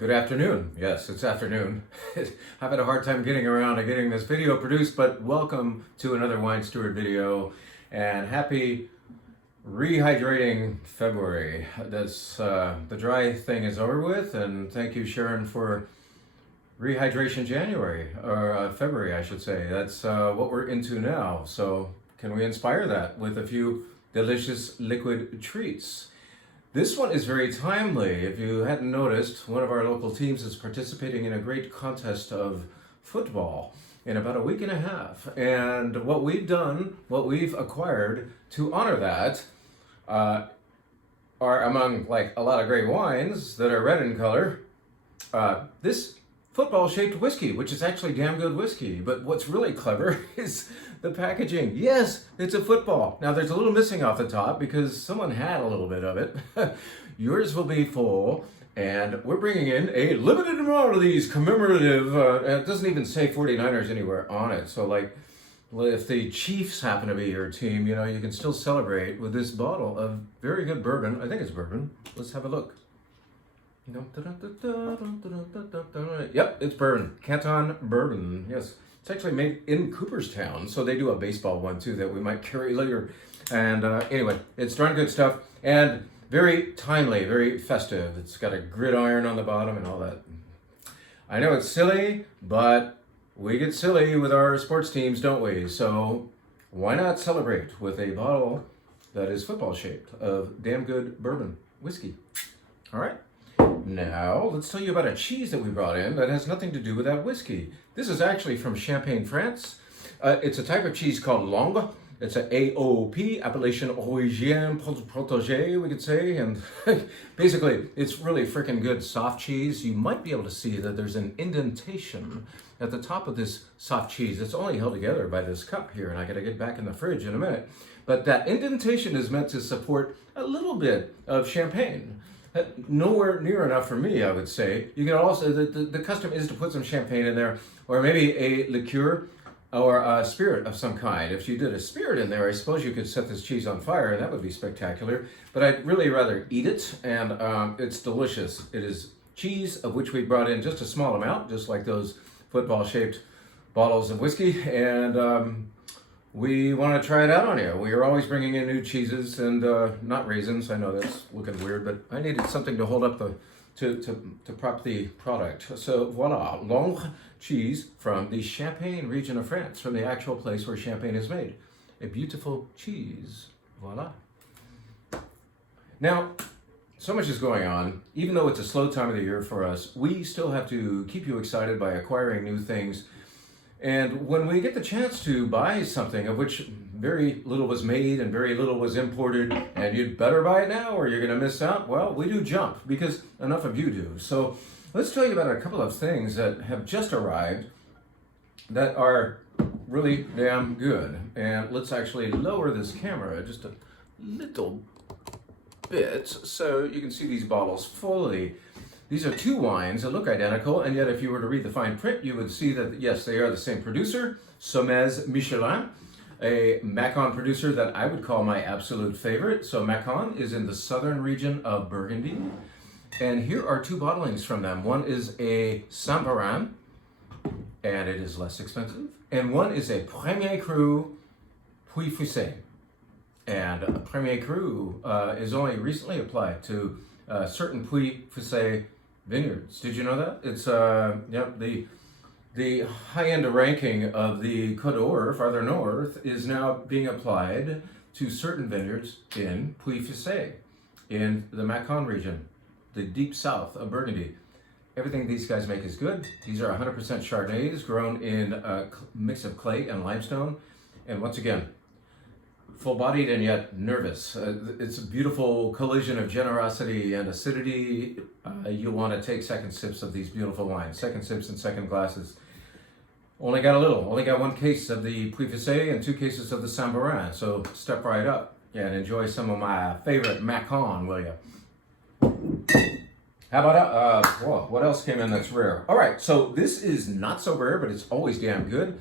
Good afternoon. Yes, it's afternoon. I've had a hard time getting around to getting this video produced, but welcome to another Wine Steward video and happy rehydrating February. The dry thing is over with, and thank you, Sharon, for rehydration January, or February, I should say. That's what we're into now. So can we inspire that with a few delicious liquid treats? This one is very timely. If you hadn't noticed, one of our local teams is participating in a great contest of football in about a week and a half. And what we've done, what we've acquired to honor that, are among like a lot of great wines that are red in color, this football-shaped whiskey, which is actually damn good whiskey. But what's really clever is the packaging. Yes, it's a football. Now there's a little missing off the top because someone had a little bit of it. Yours will be full, and we're bringing in a limited amount of these commemorative, it doesn't even say 49ers anywhere on it. So like, if the Chiefs happen to be your team, you know, you can still celebrate with this bottle of very good bourbon. I think it's bourbon. Let's have a look. Yep, it's bourbon. Canton Bourbon. Yes, it's actually made in Cooperstown, so they do a baseball one too that we might carry later. And anyway, it's darn good stuff and very timely, very festive. It's got a gridiron on the bottom and all that. I know it's silly, but we get silly with our sports teams, don't we? So why not celebrate with a bottle that is football shaped of damn good bourbon whiskey? All right. Now, let's tell you about a cheese that we brought in that has nothing to do with that whiskey. This is actually from Champagne, France. It's a type of cheese called Langres. It's an AOP, Appellation Origine Protégée, we could say. And basically, it's really freaking good soft cheese. You might be able to see that there's an indentation at the top of this soft cheese. It's only held together by this cup here, and I gotta get back in the fridge in a minute. But that indentation is meant to support a little bit of champagne. Nowhere near enough for me, I would say. You can also, the custom is to put some champagne in there, or maybe a liqueur or a spirit of some kind. If you did a spirit in there, I suppose you could set this cheese on fire, and that would be spectacular. But I'd really rather eat it, and it's delicious. It is cheese of which we brought in just a small amount, just like those football-shaped bottles of whiskey, and we want to try it out on you. We are always bringing in new cheeses and not raisins. I know that's looking weird, but I needed something to hold up to prop the product. So voila, Langres cheese from the Champagne region of France, from the actual place where champagne is made. A beautiful cheese. Voila. Now, so much is going on. Even though it's a slow time of the year for us, we still have to keep you excited by acquiring new things. And when we get the chance to buy something of which very little was made and very little was imported, and you'd better buy it now or you're going to miss out, well, we do jump because enough of you do. So let's tell you about a couple of things that have just arrived that are really damn good. And let's actually lower this camera just a little bit so you can see these bottles fully. These are two wines that look identical, and yet if you were to read the fine print, you would see that, yes, they are the same producer, Sommez Michelin, a Macon producer that I would call my absolute favorite. So Macon is in the southern region of Burgundy, and here are two bottlings from them. One is a Saint-Véran, and it is less expensive, and one is a Premier Cru Puy-Fusset. And a Premier Cru is only recently applied to certain Puy-Fusset vineyards. Did you know that? It's the high-end ranking of the Côte d'Or, farther north, is now being applied to certain vineyards in Puy-Fusset, in the Macon region, the deep south of Burgundy. Everything these guys make is good. These are 100% Chardonnays grown in a mix of clay and limestone. And once again, full-bodied and yet nervous. It's a beautiful collision of generosity and acidity. You'll want to take second sips of these beautiful wines. Second sips and second glasses. Only got a little. Only got one case of the Puy-Fusset and two cases of the Saint-Véran. So step right up and enjoy some of my favorite Macon, will you? How about, what else came in that's rare? All right, so this is not so rare, but it's always damn good.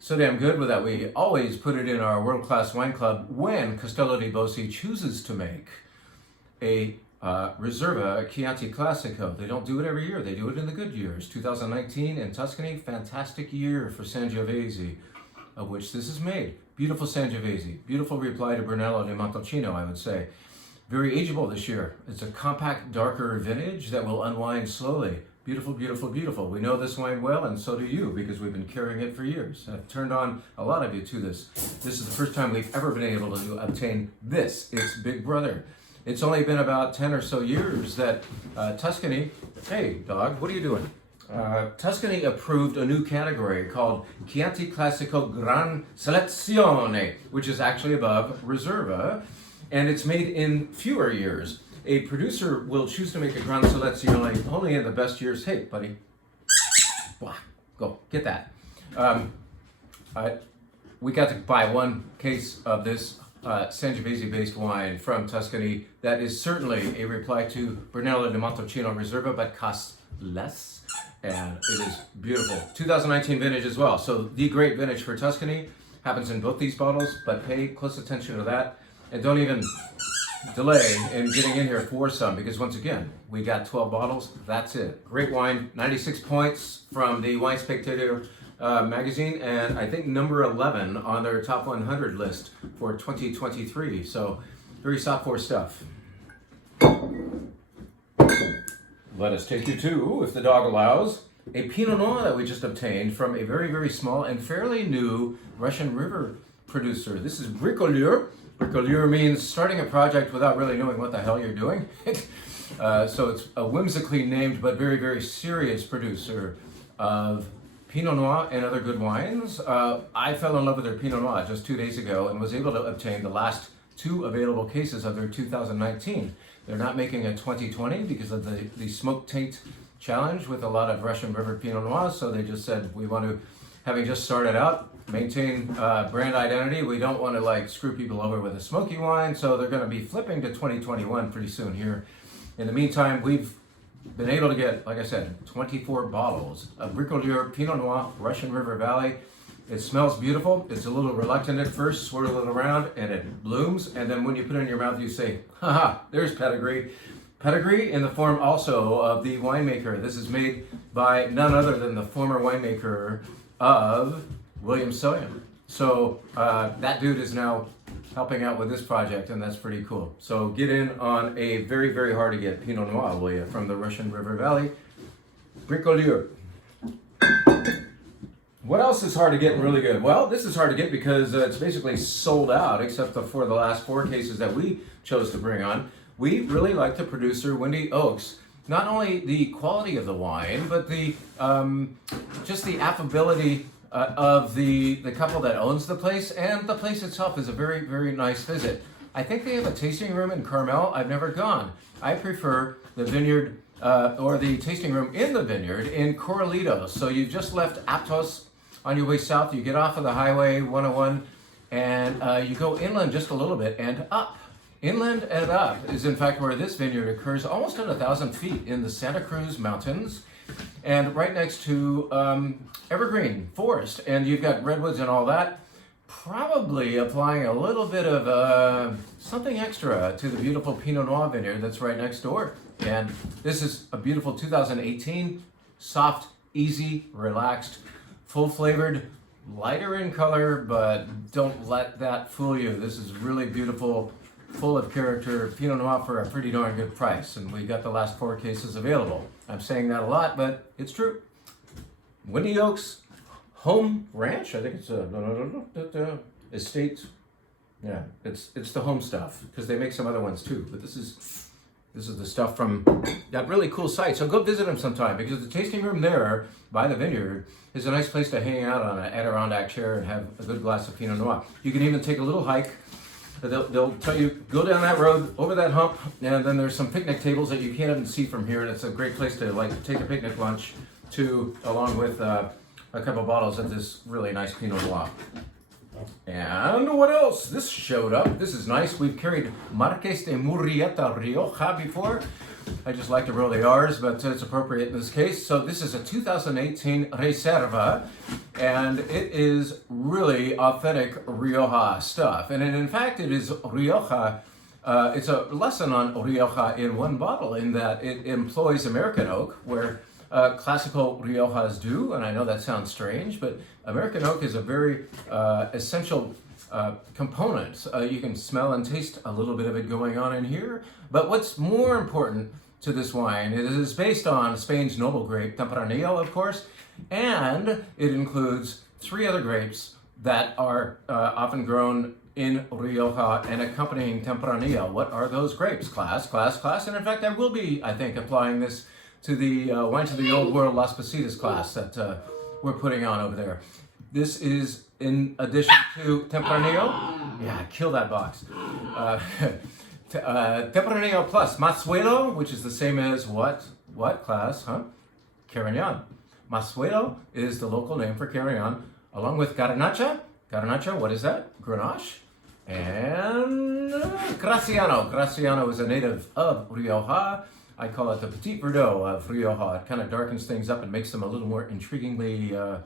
So damn good with that we always put it in our world-class wine club when Castello di Bossi chooses to make a Reserva Chianti Classico. They don't do it every year. They do it in the good years. 2019 in Tuscany, fantastic year for Sangiovese, of which this is made. Beautiful Sangiovese. Beautiful reply to Brunello di Montalcino, I would say. Very ageable this year. It's a compact, darker vintage that will unwind slowly. Beautiful, beautiful, beautiful. We know this wine well, and so do you, because we've been carrying it for years. I've turned on a lot of you to this. This is the first time we've ever been able to obtain this. It's Big Brother. It's only been about 10 or so years that Tuscany, hey dog, what are you doing? Tuscany approved a new category called Chianti Classico Gran Selezione, which is actually above Reserva, and it's made in fewer years. A producer will choose to make a Gran Selezione only in the best years. Hey, buddy, go get that. We got to buy one case of this Sangiovese-based wine from Tuscany that is certainly a reply to Brunello di Montalcino Reserva, but costs less, and it is beautiful. 2019 vintage as well, so the great vintage for Tuscany happens in both these bottles, but pay close attention to that, and don't even delay in getting in here for some, because once again, we got 12 bottles, that's it. Great wine, 96 points from the Wine Spectator magazine, and I think number 11 on their top 100 list for 2023. So very softcore stuff. Let us take you to, if the dog allows, a Pinot Noir that we just obtained from a very, very small and fairly new Russian River producer. This is Bricoleur. Bricoleur means starting a project without really knowing what the hell you're doing. So it's a whimsically named but very, very serious producer of Pinot Noir and other good wines. I fell in love with their Pinot Noir just 2 days ago and was able to obtain the last 2 available cases of their 2019. They're not making a 2020 because of the smoke taint challenge with a lot of Russian River Pinot Noirs, so they just said, we want to, having just started out, maintain brand identity. We don't want to like screw people over with a smoky wine, so they're going to be flipping to 2021 pretty soon here. In the meantime, we've been able to get, like I said, 24 bottles of Bricoleur Pinot Noir, Russian River Valley. It smells beautiful. It's a little reluctant at first, swirl it around, and it blooms. And then when you put it in your mouth, you say, haha, there's pedigree. Pedigree in the form also of the winemaker. This is made by none other than the former winemaker of William Soyan. So that dude is now helping out with this project, and that's pretty cool. So get in on a very, very hard to get Pinot Noir, will you, from the Russian River Valley. Bricoleur. What else is hard to get and really good? Well, this is hard to get because it's basically sold out, except for the last 4 cases that we chose to bring on. We really like the producer, Windy Oaks. Not only the quality of the wine, but the just the affability of the couple that owns the place, and the place itself is a very, very nice visit. I think they have a tasting room in Carmel. I've never gone. I prefer the vineyard or the tasting room in the vineyard in Corralitos. So you just left Aptos on your way south. You get off of the highway 101 and you go inland just a little bit and up. Inland and up is in fact where this vineyard occurs, almost at 1,000 feet in the Santa Cruz Mountains, and right next to evergreen forest, and you've got redwoods and all that, probably applying a little bit of something extra to the beautiful Pinot Noir vineyard that's right next door. And this is a beautiful 2018, soft, easy, relaxed, full flavored, lighter in color, but don't let that fool you. This is really beautiful, full of character Pinot Noir for a pretty darn good price, and we got the last 4 cases available. I'm saying that a lot, but it's true. Windy Oaks Home Ranch, I think it's a estate. Yeah, it's the home stuff, because they make some other ones too, but this is the stuff from that really cool site. So go visit them sometime, because the tasting room there by the vineyard is a nice place to hang out on an Adirondack chair and have a good glass of Pinot Noir. You can even take a little hike. They'll tell you, go down that road, over that hump, and then there's some picnic tables that you can't even see from here, and it's a great place to like take a picnic lunch to, along with a couple bottles of this really nice Pinot Noir. And what else? This showed up. This is nice. We've carried Marques de Murrieta Rioja before. I just like to roll the R's, but it's appropriate in this case. So this is a 2018 Reserva, and it is really authentic Rioja stuff. And in fact, it is Rioja it's a lesson on Rioja in one bottle, in that it employs American oak, where classical Riojas do, and I know that sounds strange, but American oak is a very essential component. You can smell and taste a little bit of it going on in here, but what's more important to this wine, it is based on Spain's noble grape, Tempranillo, of course, and it includes 3 other grapes that are often grown in Rioja and accompanying Tempranillo. What are those grapes? Class. And in fact, I will be, I think, applying this to the Wines of the Old World Las Positas class that we're putting on over there. This is in addition to Tempranillo. Yeah, kill that box. Tempranillo plus Mazuelo, which is the same as what class, huh? Carignan. Mazuelo is the local name for Carignan, along with Garnacha. Garnacha, what is that? Grenache. And Graciano. Graciano is a native of Rioja. I call it the Petit Verdot of Rioja. It kind of darkens things up and makes them a little more intriguingly, I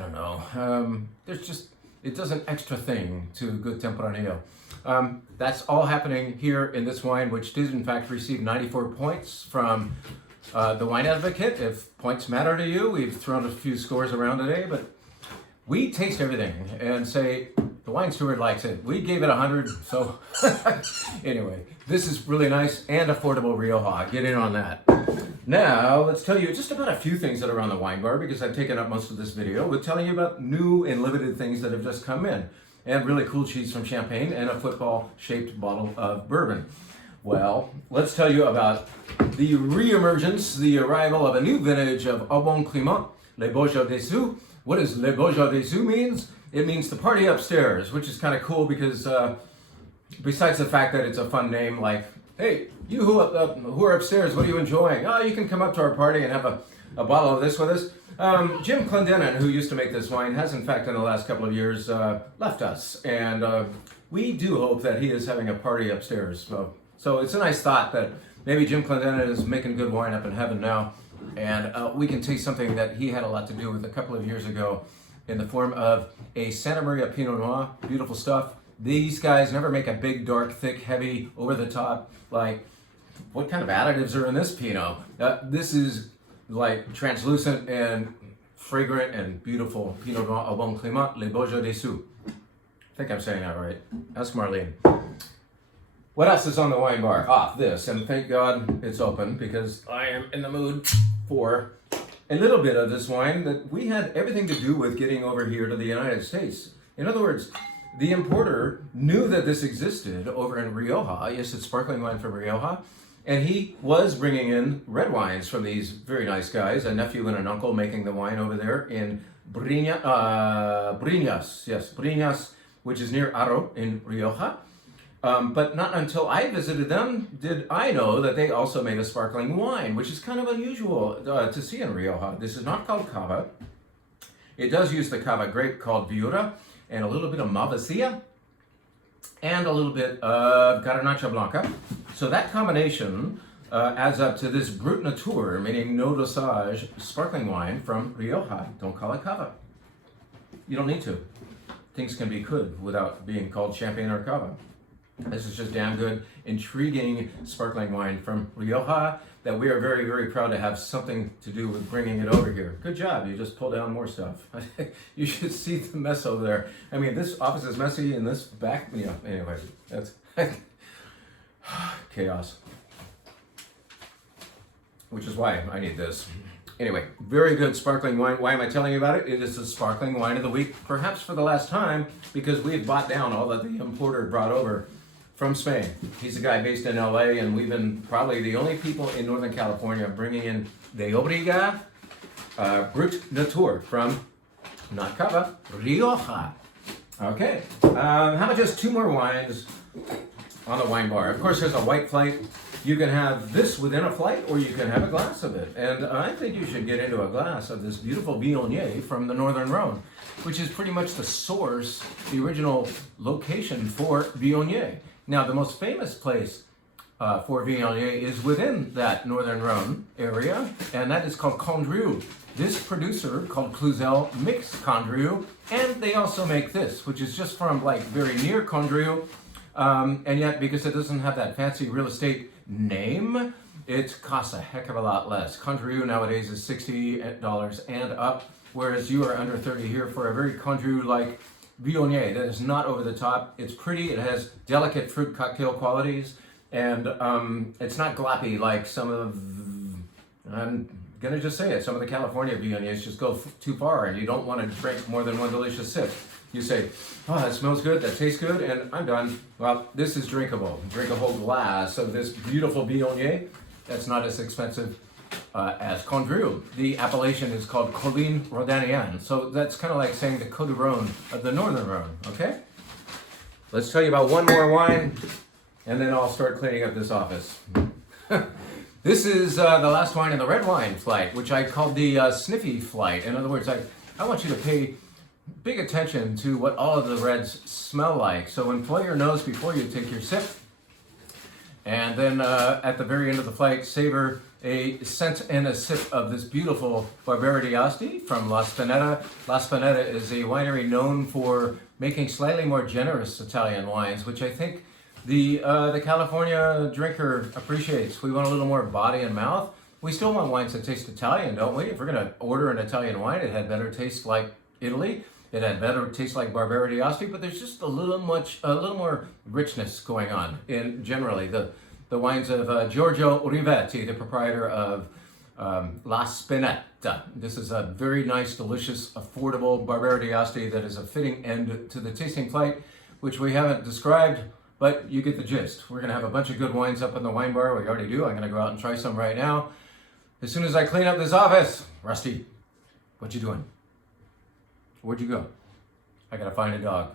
don't know. It does an extra thing to good Tempranillo. That's all happening here in this wine, which did in fact receive 94 points from the Wine Advocate. If points matter to you, we've thrown a few scores around today, but we taste everything and say the wine steward likes it. We gave it 100, so anyway, this is really nice and affordable Rioja. Get in on that. Now, let's tell you just about a few things that are on the wine bar, because I've taken up most of this video with telling you about new and limited things that have just come in, and really cool cheese from Champagne, and a football-shaped bottle of bourbon. Well, let's tell you about the re-emergence, the arrival of a new vintage of Au Bon Climat, Les Beaujolais Dessous. What does Les Beaujolais Dessous means? It means the party upstairs, which is kind of cool because besides the fact that it's a fun name, like, hey, you who are upstairs, what are you enjoying? Oh, you can come up to our party and have a bottle of this with us. Jim Clendenin, who used to make this wine, has in fact in the last couple of years left us, and we do hope that he is having a party upstairs. So it's a nice thought that maybe Jim Clendenin is making good wine up in heaven now, and we can taste something that he had a lot to do with a couple of years ago in the form of a Santa Maria Pinot Noir. Beautiful stuff. These guys never make a big, dark, thick, heavy, over the top, like, what kind of additives are in this Pinot? This is like translucent and fragrant and beautiful Pinot Noir Au Bon Climat, Les Beaujolais Dessous. I think I'm saying that right. Ask Marlene. What else is on the wine bar? This, and thank God it's open, because I am in the mood for a little bit of this wine that we had everything to do with getting over here to the United States. In other words, the importer knew that this existed over in Rioja. Yes, it's sparkling wine from Rioja. And he was bringing in red wines from these very nice guys, a nephew and an uncle making the wine over there in Briñas, which is near Haro in Rioja. But not until I visited them did I know that they also made a sparkling wine, which is kind of unusual to see in Rioja. This is not called cava. It does use the cava grape called Viura, and a little bit of Malvasia, and a little bit of Garnacha Blanca. So that combination adds up to this Brut Nature, meaning no dosage, sparkling wine from Rioja. Don't call it cava. You don't need to. Things can be good without being called champagne or cava. This is just damn good, intriguing sparkling wine from Rioja that we are very, very proud to have something to do with bringing it over here. Good job, you just pulled down more stuff. You should see the mess over there. I mean, this office is messy and this back, yeah, anyway, that's chaos. Which is why I need this. Anyway, very good sparkling wine. Why am I telling you about it? It is the sparkling wine of the week, perhaps for the last time, because we've bought down all that the importer brought over from Spain. He's a guy based in LA, and we've been probably the only people in Northern California bringing in De Obriga Brut Nature from, not cava, Rioja. Okay, how about just 2 more wines on the wine bar? Of course, there's a white flight. You can have this within a flight, or you can have a glass of it. And I think you should get into a glass of this beautiful Viognier from the Northern Rhone, which is pretty much the source, the original location for Viognier. Now, the most famous place for Viognier is within that Northern Rhone area, and that is called Condrieu. This producer, called Cluzel, makes Condrieu, and they also make this, which is just from like very near Condrieu. And yet, because it doesn't have that fancy real estate name, it costs a heck of a lot less. Condrieu nowadays is $60 and up, whereas you are under 30 here for a very Condrieu-like Viognier that is not over the top. It's pretty, it has delicate fruit cocktail qualities, and it's not gloppy like some of, I'm gonna just say it, some of the California Viogniers just go too far and you don't want to drink more than one delicious sip. You say, oh, that smells good, that tastes good, and I'm done. Well, this is drinkable. Drink a whole glass of this beautiful Viognier. That's not as expensive as Condrieu. The appellation is called Collines Rhodanienne. So that's kind of like saying the Côte du Rhône of the Northern Rhone, okay? Let's tell you about one more wine, and then I'll start cleaning up this office. This is the last wine in the red wine flight, which I called the sniffy flight. In other words, I want you to pay big attention to what all of the reds smell like. So employ your nose before you take your sip. And then at the very end of the flight, savor a scent and a sip of this beautiful Barbera d'Asti from La Spinetta. La Spinetta is a winery known for making slightly more generous Italian wines, which I think the California drinker appreciates. We want a little more body and mouth. We still want wines that taste Italian, don't we? If we're going to order an Italian wine, it had better taste like Italy. It had better taste like Barbera d'Asti, but there's just a little more richness going on in generally the wines of Giorgio Rivetti, the proprietor of La Spinetta. This is a very nice, delicious, affordable Barbera d'Asti that is a fitting end to the tasting flight, which we haven't described, but you get the gist. We're going to have a bunch of good wines up in the wine bar. We already do. I'm going to go out and try some right now. As soon as I clean up this office. Rusty, what you doing? Where'd you go? I gotta find a dog.